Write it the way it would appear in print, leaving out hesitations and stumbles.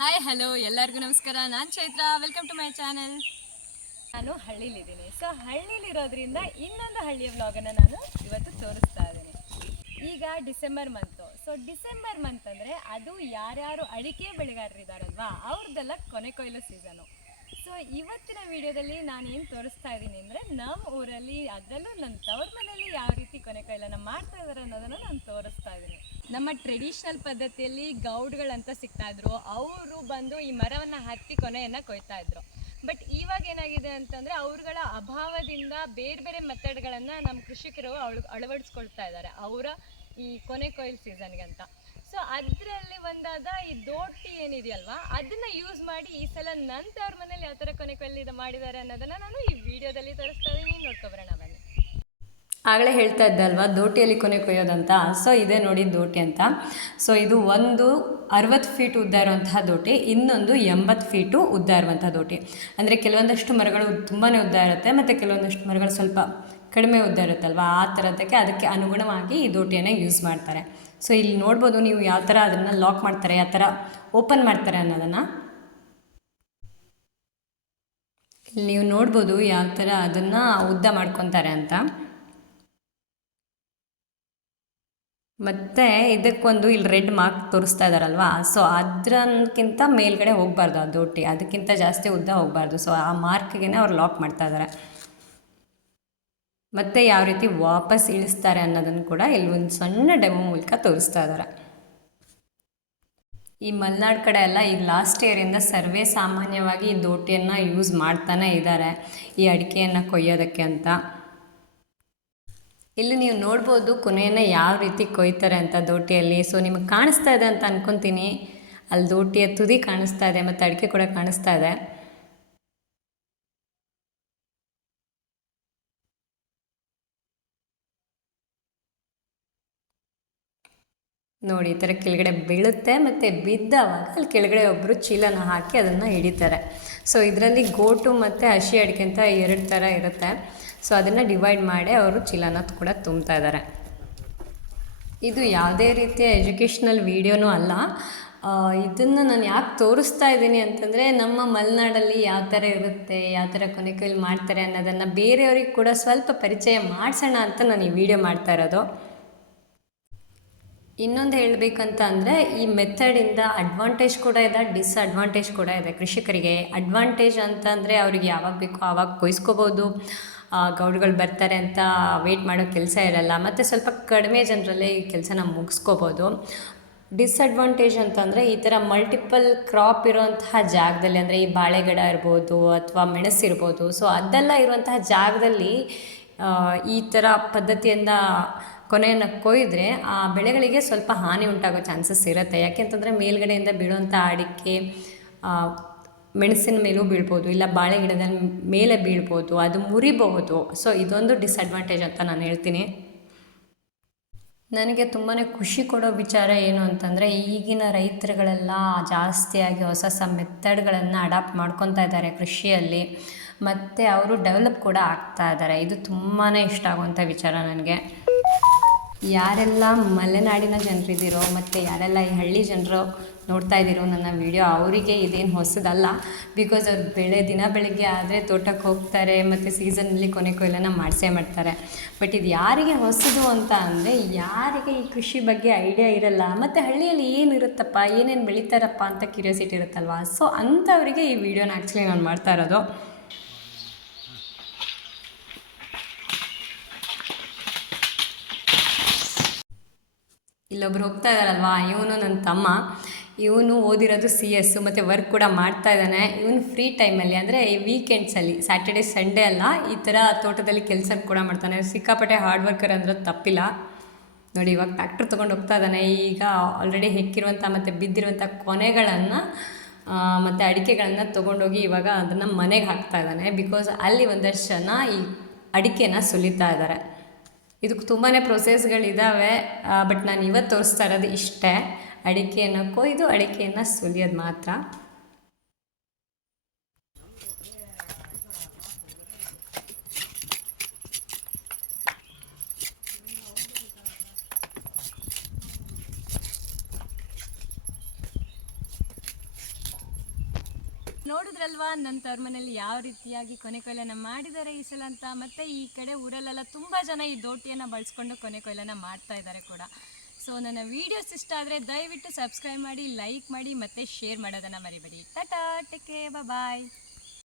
Hi hello ಎಲ್ಲರಿಗೂ ನಮಸ್ಕಾರ. ನಾನು Chaitra. Welcome to my channel. ನಾನು ಹಳ್ಳಿಲಿದ್ದೀನಿ. ಸೊ ಹಳ್ಳಿಲಿರೋದ್ರಿಂದ ಇನ್ನೊಂದು ಹಳ್ಳಿಯ ವ್ಲಾಗನ್ನು ನಾನು ಇವತ್ತು ತೋರಿಸ್ತಾ ಇದ್ದೀನಿ. ಈಗ December month. So December month ಅಂದರೆ ಅದು ಯಾರ್ಯಾರು ಅಡಿಕೆ ಬೆಳೆಗಾರರಿದ್ದಾರಲ್ವಾ ಅವ್ರದ್ದೆಲ್ಲ ಕೊನೆ ಕೊಯ್ಲು ಸೀಸನು. ಸೊ ಇವತ್ತಿನ ವಿಡಿಯೋದಲ್ಲಿ ನಾನು ಏನು ತೋರಿಸ್ತಾ ಇದ್ದೀನಿ ಅಂದರೆ ನಮ್ಮ ಊರಲ್ಲಿ, ಅದರಲ್ಲೂ ನನ್ನ ತವ್ರ ಮನೆಯಲ್ಲಿ ಯಾವ ರೀತಿ ಕೊನೆ ಕೊಯ್ಲನ್ನು ಮಾಡ್ತಾ ಇದ್ದಾರೆ ಅನ್ನೋದನ್ನು ನಾನು ತೋರಿಸ್ತಾ ಇದ್ದೀನಿ. ನಮ್ಮ ಟ್ರೆಡಿಷ್ನಲ್ ಪದ್ಧತಿಯಲ್ಲಿ ಗೌಡ್ಗಳಂತ ಸಿಗ್ತಾ ಇದ್ರು. ಅವರು ಬಂದು ಈ ಮರವನ್ನು ಹತ್ತಿ ಕೊನೆಯನ್ನು ಕೊಯ್ತಾ ಇದ್ರು. ಬಟ್ ಇವಾಗ ಏನಾಗಿದೆ ಅಂತಂದರೆ ಅವ್ರುಗಳ ಅಭಾವದಿಂದ ಬೇರೆ ಬೇರೆ ಮೆಥಡ್ಗಳನ್ನು ನಮ್ಮ ಕೃಷಿಕರು ಅಳವಡಿಸ್ಕೊಳ್ತಾ ಇದ್ದಾರೆ ಅವರ ಈ ಕೊನೆ ಕೊಯ್ಲು ಸೀಸನ್ಗೆ ಅಂತ. ಸೊ ಅದರಲ್ಲಿ ಒಂದಾದ ಈ ದೋಟಿ ಏನಿದೆಯಲ್ವಾ ಅದನ್ನ ಯೂಸ್ ಮಾಡಿ ಈ ಸಲ ನನ್ನ ಅವ್ರ ಮನೇಲಿ ಯಾವ ಥರ ಕೊನೆ ಕೊಯ್ಲು ಮಾಡಿದ್ದಾರೆ ಅನ್ನೋದನ್ನು ನಾನು ಈ ವಿಡಿಯೋದಲ್ಲಿ ತೋರಿಸ್ತಾ ಇದ್ದೀನಿ. ನೋಡ್ಕೊಬರೋಣ ಬನ್ನಿ. ಆಗಲೇ ಹೇಳ್ತಾ ಇದ್ದೆ ಅಲ್ವಾ ದೋಟಿಯಲ್ಲಿ ಕೊನೆ ಕೊಯ್ಯೋದಂತ. ಸೊ ಇದೇ ನೋಡಿ ದೋಟಿ ಅಂತ. ಸೊ ಇದು ಒಂದು 60 ಫೀಟ್ ಉದ್ದ ಇರುವಂತಹ ದೋಟಿ, ಇನ್ನೊಂದು 80 ಫೀಟು ಉದ್ದ ಇರುವಂಥ ದೋಟಿ. ಅಂದರೆ ಕೆಲವೊಂದಷ್ಟು ಮರಗಳು ತುಂಬಾ ಉದ್ದ ಇರುತ್ತೆ ಮತ್ತು ಕೆಲವೊಂದಷ್ಟು ಮರಗಳು ಸ್ವಲ್ಪ ಕಡಿಮೆ ಉದ್ದ ಇರುತ್ತಲ್ವ, ಆ ಥರದಕ್ಕೆ ಅದಕ್ಕೆ ಅನುಗುಣವಾಗಿ ಈ ದೋಟಿಯನ್ನು ಯೂಸ್ ಮಾಡ್ತಾರೆ. ಸೊ ಇಲ್ಲಿ ನೋಡ್ಬೋದು ನೀವು ಯಾವ ಥರ ಅದನ್ನು ಲಾಕ್ ಮಾಡ್ತಾರೆ, ಯಾವ ಥರ ಓಪನ್ ಮಾಡ್ತಾರೆ ಅನ್ನೋದನ್ನು ಇಲ್ಲಿ ನೀವು ನೋಡ್ಬೋದು ಯಾವ ಥರ ಅದನ್ನು ಉದ್ದ ಮಾಡ್ಕೊತಾರೆ ಅಂತ. ಮತ್ತು ಇದಕ್ಕೊಂದು ಇಲ್ಲಿ ರೆಡ್ ಮಾರ್ಕ್ ತೋರಿಸ್ತಾ ಇದ್ದಾರಲ್ವಾ, ಸೊ ಅದಕ್ಕಿಂತ ಮೇಲ್ಗಡೆ ಹೋಗಬಾರ್ದು ಆ ದೋಟಿ, ಅದಕ್ಕಿಂತ ಜಾಸ್ತಿ ಉದ್ದ ಹೋಗಬಾರ್ದು. ಸೊ ಆ ಮಾರ್ಕ್ಗೆ ಅವ್ರು ಲಾಕ್ ಮಾಡ್ತಾ ಇದ್ದಾರೆ. ಮತ್ತು ಯಾವ ರೀತಿ ವಾಪಸ್ ಇಳಿಸ್ತಾರೆ ಅನ್ನೋದನ್ನು ಕೂಡ ಇಲ್ಲಿ ಒಂದು ಸಣ್ಣ ಡೆಮೋ ಮೂಲಕ ತೋರಿಸ್ತಾ ಇದ್ದಾರೆ. ಈ ಮಲೆನಾಡು ಕಡೆ ಎಲ್ಲ ಈಗ ಲಾಸ್ಟ್ ಇಯರಿಂದ ಸರ್ವೇ ಸಾಮಾನ್ಯವಾಗಿ ಈ ದೋಟಿಯನ್ನು ಯೂಸ್ ಮಾಡ್ತಾನೆ ಇದ್ದಾರೆ ಈ ಅಡಿಕೆಯನ್ನು ಕೊಯ್ಯೋದಕ್ಕೆ ಅಂತ. ಇಲ್ಲಿ ನೀವು ನೋಡ್ಬೋದು ಕೊನೆಯನ್ನು ಯಾವ ರೀತಿ ಕೊಯ್ತಾರೆ ಅಂತ ದೋಟಿಯಲ್ಲಿ. ಸೊ ನಿಮಗೆ ಕಾಣಿಸ್ತಾ ಇದೆ ಅಂತ ಅಂದ್ಕೊತೀನಿ. ಅಲ್ಲಿ ದೋಟಿಯ ತುದಿ ಕಾಣಿಸ್ತಾ ಇದೆ ಮತ್ತು ಅಡಿಕೆ ಕೂಡ ಕಾಣಿಸ್ತಾ ಇದೆ. ನೋಡಿ ಈ ಥರ ಕೆಳಗಡೆ ಬೀಳುತ್ತೆ ಮತ್ತು ಬಿದ್ದವಾಗ ಅಲ್ಲಿ ಕೆಳಗಡೆ ಒಬ್ಬರು ಚೀಲನ ಹಾಕಿ ಅದನ್ನು ಹಿಡಿತಾರೆ. ಸೊ ಇದರಲ್ಲಿ ಗೋಟು ಮತ್ತು ಹಸಿ ಅಡಿಕೆ ಅಂತ 2 ಥರ ಇರುತ್ತೆ. ಸೊ ಅದನ್ನು ಡಿವೈಡ್ ಮಾಡಿ ಅವರು ಚೀಲನ ಕೂಡ ತುಂಬ್ತಾ ಇದ್ದಾರೆ. ಇದು ಯಾವುದೇ ರೀತಿಯ ಎಜುಕೇಷ್ನಲ್ ವೀಡಿಯೋನೂ ಅಲ್ಲ. ಇದನ್ನು ನಾನು ಯಾಕೆ ತೋರಿಸ್ತಾ ಇದ್ದೀನಿ ಅಂತಂದರೆ ನಮ್ಮ ಮಲೆನಾಡಲ್ಲಿ ಯಾವ ಥರ ಇರುತ್ತೆ, ಯಾವ ಥರ ಕೊನೆ ಕೊಯ್ಲು ಮಾಡ್ತಾರೆ ಅನ್ನೋದನ್ನು ಬೇರೆಯವ್ರಿಗೆ ಕೂಡ ಸ್ವಲ್ಪ ಪರಿಚಯ ಮಾಡಿಸೋಣ ಅಂತ ನಾನು ಈ ವಿಡಿಯೋ ಮಾಡ್ತಾ ಇರೋದು. ಇನ್ನೊಂದು ಹೇಳಬೇಕಂತ ಅಂದರೆ ಈ ಮೆಥಡಿಂದ ಅಡ್ವಾಂಟೇಜ್ ಕೂಡ ಇದೆ, ಡಿಸ್ಅಡ್ವಾಂಟೇಜ್ ಕೂಡ ಇದೆ ಕೃಷಿಕರಿಗೆ. ಅಡ್ವಾಂಟೇಜ್ ಅಂತಂದರೆ ಅವ್ರಿಗೆ ಯಾವಾಗ ಬೇಕೋ ಆವಾಗ ಕೊಯ್ಸ್ಕೋಬೋದು, ಗೌಡ್ಗಳು ಬರ್ತಾರೆ ಅಂತ ವೆಯ್ಟ್ ಮಾಡೋ ಕೆಲಸ ಇರಲ್ಲ, ಮತ್ತು ಸ್ವಲ್ಪ ಕಡಿಮೆ ಜನರಲ್ಲೇ ಈ ಕೆಲಸನ ಮುಗಿಸ್ಕೋಬೋದು. ಡಿಸ್ಅಡ್ವಾಂಟೇಜ್ ಅಂತಂದರೆ ಈ ಥರ ಮಲ್ಟಿಪಲ್ ಕ್ರಾಪ್ ಇರುವಂತಹ ಜಾಗದಲ್ಲಿ, ಅಂದರೆ ಈ ಬಾಳೆಗಿಡ ಇರ್ಬೋದು ಅಥವಾ ಮೆಣಸಿರ್ಬೋದು, ಸೊ ಅದೆಲ್ಲ ಇರುವಂತಹ ಜಾಗದಲ್ಲಿ ಈ ಥರ ಪದ್ಧತಿಯಿಂದ ಕೊನೆಯನ್ನು ಕೊಯ್ದರೆ ಆ ಬೆಳೆಗಳಿಗೆ ಸ್ವಲ್ಪ ಹಾನಿ ಉಂಟಾಗೋ ಚಾನ್ಸಸ್ ಇರುತ್ತೆ. ಯಾಕೆಂತಂದರೆ ಮೇಲ್ಗಡೆಯಿಂದ ಬೀಳುವಂಥ ಅಡಿಕೆ ಮೆಣಸಿನ ಮೇಲೂ ಬೀಳ್ಬೋದು, ಇಲ್ಲ ಬಾಳೆ ಗಿಡದ ಮೇಲೆ ಬೀಳ್ಬೋದು, ಅದು ಮುರಿಬಹುದು. ಸೊ ಇದೊಂದು ಡಿಸ್ಅಡ್ವಾಂಟೇಜ್ ಅಂತ ನಾನು ಹೇಳ್ತೀನಿ. ನನಗೆ ತುಂಬಾ ಖುಷಿ ಕೊಡೋ ವಿಚಾರ ಏನು ಅಂತಂದರೆ ಈಗಿನ ರೈತರುಗಳೆಲ್ಲ ಜಾಸ್ತಿಯಾಗಿ ಹೊಸ ಹೊಸ ಮೆಥಡ್ಗಳನ್ನು ಅಡಾಪ್ಟ್ ಮಾಡ್ಕೊತಾ ಇದ್ದಾರೆ ಕೃಷಿಯಲ್ಲಿ, ಮತ್ತು ಅವರು ಡೆವಲಪ್ ಕೂಡ ಆಗ್ತಾ ಇದ್ದಾರೆ. ಇದು ತುಂಬಾ ಇಷ್ಟ ಆಗುವಂಥ ವಿಚಾರ ನನಗೆ. ಯಾರೆಲ್ಲ ಮಲೆನಾಡಿನ ಜನರಿದ್ದೀರೋ ಮತ್ತು ಯಾರೆಲ್ಲ ಈ ಹಳ್ಳಿ ಜನರು ನೋಡ್ತಾ ಇದ್ದೀರೋ ನನ್ನ ವಿಡಿಯೋ, ಅವರಿಗೆ ಇದೇನು ಹೊಸದಲ್ಲ. ಬಿಕಾಸ್ ಅವ್ರು ದಿನ ಬೆಳಗ್ಗೆ ಆದರೆ ತೋಟಕ್ಕೆ ಹೋಗ್ತಾರೆ ಮತ್ತು ಸೀಸನಲ್ಲಿ ಕೊನೆ ಕೊಯ್ಲನ್ನು ಮಾಡಿಸೇ ಮಾಡ್ತಾರೆ. ಬಟ್ ಇದು ಯಾರಿಗೆ ಹೊಸದು ಅಂತ ಅಂದರೆ ಯಾರಿಗೆ ಈ ಕೃಷಿ ಬಗ್ಗೆ ಐಡಿಯಾ ಇರಲ್ಲ, ಮತ್ತು ಹಳ್ಳಿಯಲ್ಲಿ ಏನಿರುತ್ತಪ್ಪ, ಏನೇನು ಬೆಳೀತಾರಪ್ಪ ಅಂತ ಕ್ಯೂರಿಯಾಸಿಟಿ ಇರುತ್ತಲ್ವ. ಸೊ ಅಂಥವರಿಗೆ ಈ ವಿಡಿಯೋನ ಆ್ಯಕ್ಚುಲಿ ನಾನು ಮಾಡ್ತಾ ಇರೋದು. ಇಲ್ಲೊಬ್ರು ಹೋಗ್ತಾ ಇದ್ದಾರಲ್ವಾ, ಇವನು ನನ್ನ ತಮ್ಮ. ಇವನು ಓದಿರೋದು CS ಮತ್ತು ವರ್ಕ್ ಕೂಡ ಮಾಡ್ತಾ ಇದ್ದಾನೆ. ಇವನು ಫ್ರೀ ಟೈಮಲ್ಲಿ ಅಂದರೆ ಈ ವೀಕೆಂಡ್ಸಲ್ಲಿ ಸ್ಯಾಟರ್ಡೇ ಸಂಡೇ ಅಲ್ಲ, ಈ ಥರ ತೋಟದಲ್ಲಿ ಕೆಲಸ ಕೂಡ ಮಾಡ್ತಾನೆ. ಸಿಕ್ಕಾಪಟ್ಟೆ ಹಾರ್ಡ್ ವರ್ಕರ್ ಅಂದರೆ ತಪ್ಪಿಲ್ಲ. ನೋಡಿ ಇವಾಗ ಟ್ಯಾಕ್ಟ್ರ್ ತೊಗೊಂಡು ಹೋಗ್ತಾ ಇದ್ದಾನೆ. ಈಗ ಆಲ್ರೆಡಿ ಹೆಕ್ಕಿರುವಂಥ ಮತ್ತು ಬಿದ್ದಿರುವಂಥ ಕೊನೆಗಳನ್ನು ಮತ್ತು ಅಡಿಕೆಗಳನ್ನು ತೊಗೊಂಡೋಗಿ ಇವಾಗ ಅದನ್ನು ಮನೆಗೆ ಹಾಕ್ತಾ ಇದ್ದಾನೆ. ಬಿಕಾಸ್ ಅಲ್ಲಿ ಒಂದಷ್ಟು ಜನ ಈ ಅಡಿಕೆನ ಸುಲಿತಾ ಇದ್ದಾರೆ. ಇದಕ್ಕೆ ತುಂಬಾ ಪ್ರೊಸೆಸ್ಗಳಿದ್ದಾವೆ, ಬಟ್ ನಾನು ಇವತ್ತು ತೋರಿಸ್ತಾ ಇರೋದು ಇಷ್ಟೇ. ಅಡಿಕೆಯನ್ನು ಕೊಯ್ದು ಅಡಿಕೆಯನ್ನು ಸುಲಿಯೋದು ಮಾತ್ರ. ನೋಡಿದ್ರಲ್ವಾ ನನ್ನ ತವ್ರ ಮನೇಲಿ ಯಾವ ರೀತಿಯಾಗಿ ಕೊನೆ ಕೊಯ್ಲನ್ನ ಮಾಡಿದ್ದಾರೆ ಈ ಸಲ ಅಂತ. ಮತ್ತು ಈ ಕಡೆ ಊರಲ್ಲೆಲ್ಲ ತುಂಬ ಜನ ಈ ದೋಟಿಯನ್ನು ಬಳಸ್ಕೊಂಡು ಕೊನೆ ಕೊಯ್ಲನ್ನ ಮಾಡ್ತಾ ಇದ್ದಾರೆ ಕೂಡ. ಸೊ ನನ್ನ ವೀಡಿಯೋಸ್ ಇಷ್ಟ ಆದರೆ ದಯವಿಟ್ಟು ಸಬ್ಸ್ಕ್ರೈಬ್ ಮಾಡಿ, ಲೈಕ್ ಮಾಡಿ ಮತ್ತು ಶೇರ್ ಮಾಡೋದನ್ನು ಮರಿಬೇಡಿ. ಟಾಟಾ, ಟೇಕ್ ಕೇರ್, ಬಾಯ್.